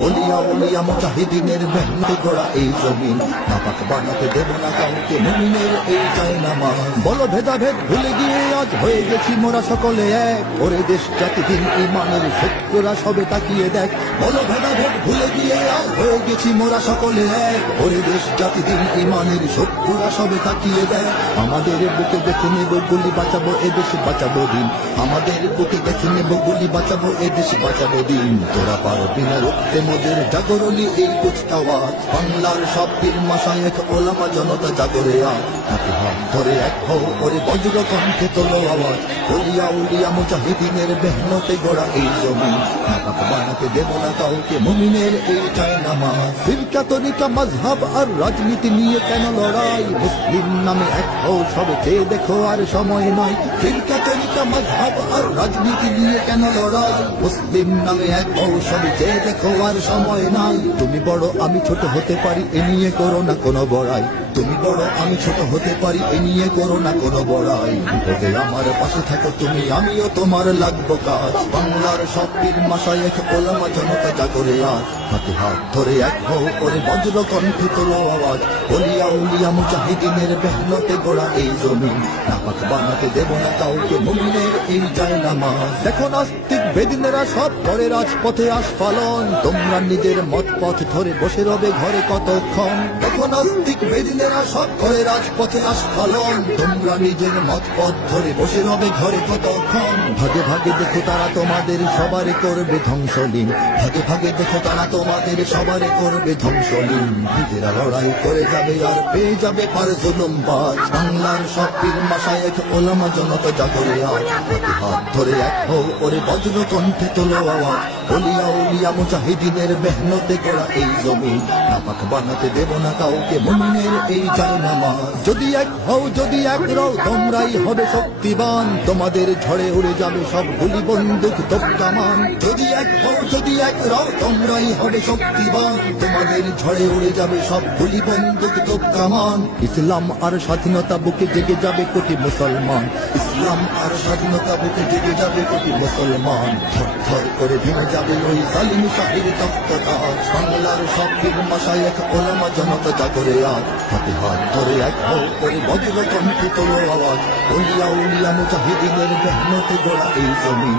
Olya Olya মুজাহিদিনের মেহনতে গড়া এই জমিন নাপাক বানাতে দেব না কাউকে মুমিনের এই চাই নামাজ। বলো ভেদাভেদ ভুলে গিয়ে আজ হয়ে গেছি মোরা সকলে এক, ওরে দেশ জাতি দিন ইমানের শত্রুরা সবে তাকিয়ে দেখ। বলো ভেদাভেদ ভুলে গিয়ে আজ হয়ে গেছি মোরা সকলে এক, ওরে দেশ জাতি দিন ইমানের শত্রুরা সবে তাকিয়ে দেখ। আমাদের বুকে দেখে নেব গুলি বাঁচাবো এদেশ বাঁচাবো দিন, আমাদের বুকে দেখে নেব গুলি বাঁচাবো এদেশ বাঁচাবো দিন। তোরা পারবি না রুখতে মোদের জাগরণী এই কুচকাওয়াজ, বাংলার সব পীর মাশায়েখ ওলামা জনতা জাগরে আজ। হাতে হাত ধরে এক হও করে বজ্র কণ্ঠে তোলো আওয়াজ, ওলিয়া উলিয়া মুজাহিদিনের মেহনতে গড়া এই জমিন নাপাক বানাতে দেব না কাউকে মুমিনের এই চাই নামাজ। ফিরকা তরিকা মাযহাব আর রাজনীতি নিয়ে কেন লড়াই, মুসলিম নামে এক হও সবে চেয়ে দেখো আর সময় নয়। ফিরকা তরিকা মাযহাব আর রাজনীতি নিয়ে কেন লড়াই, মুসলিম নামে এক হও সবে চেয়ে দেখো আর সময় নাই। তুমি বড় আমি ছোট হতে পারি এ নিয়ে করো না কোনো বড়াই, তুমি বড় আমি ছোট হতে পারি এ নিয়ে করো না কোনো বড়াই। বিপদে আমার পাশে থাকো তুমি আমিও তোমার লাগবো কাজ, বাংলার সব পীর মাশায়েখ ওলামা জনতা জাগরে আজ। হাতে হাত ধরে এক হও করে বজ্র কণ্ঠে তোলো আওয়াজ, ওলিয়া উলিয়া মুজাহিদিনের মেহনতে গড়া এই জমিন নাপাক বানাতে দেব না কাউকে মুমিনের এই চাই নামাজ। দেখো নাস্তিক বেদিনেরা সব করে রাজপথে আস্ফালন, তোমরা নিজের মত পথ ধরে বসে রবে ঘরে কতক্ষণ। দেখো নাস্তিক বেদিনেরা সব করে রাজপথে আস্ফালন, তোমরা নিজের মত পথ ধরে বসে রবে ঘরে কতক্ষণ। ভাগে ভাগে দেখো তারা তোমাদের সবারে করবে ধ্বংসলীন, ভাগে ভাগে দেখো তারা তোমাদের সবারে করবে ধ্বংসলীন। নিজেরা লড়াই করে যাবে আর পেয়ে যাবে পার জুলুমবাজ, বাংলার সব পীর মাশায়েখ ওলামা জনতা জাগরে আজ। হাতে হাত ধরে এক হও ওরে বজ্র কণ্ঠে তোলো আওয়াজ, ওলিয়া উলিয়া মুজাহিদিনের মেহনতে গড়া এই জমিন নাপাক বানাতে দেব না কাউকে মুমিনের এই চাই নামাজ। যদি এক হও যদি এক রও তোমরাই হবে শক্তিবান, তোমাদের ঝড়ে উড়ে যাবে সব গুলি বন্দুক তোপ কামান। যদি এক হও যদি এক রও তোমরাই হবে শক্তিবান, তোমাদের ঝড়ে উড়ে যাবে সব গুলি বন্দুক তোপ কামান। ইসলাম আর স্বাধীনতা বুকে জেগে যাবে কোটি মুসলমান, ইসলাম আর স্বাধীনতা বুকে জেগে যাবে কোটি মুসলমান। থর থর করে ভেঙে যাবে ওই জালিম শাহের তখ্ততাজ, বাংলার সব পীর মাশায়েখ ওলামা জনতা জাগরে আজ। হাতে হাত ধরে এক হও করে বজ্র কণ্ঠে তোলো আওয়াজ, ওলিয়া উলিয়া মুজাহিদিনের মেহনতে গড়া এই জমিন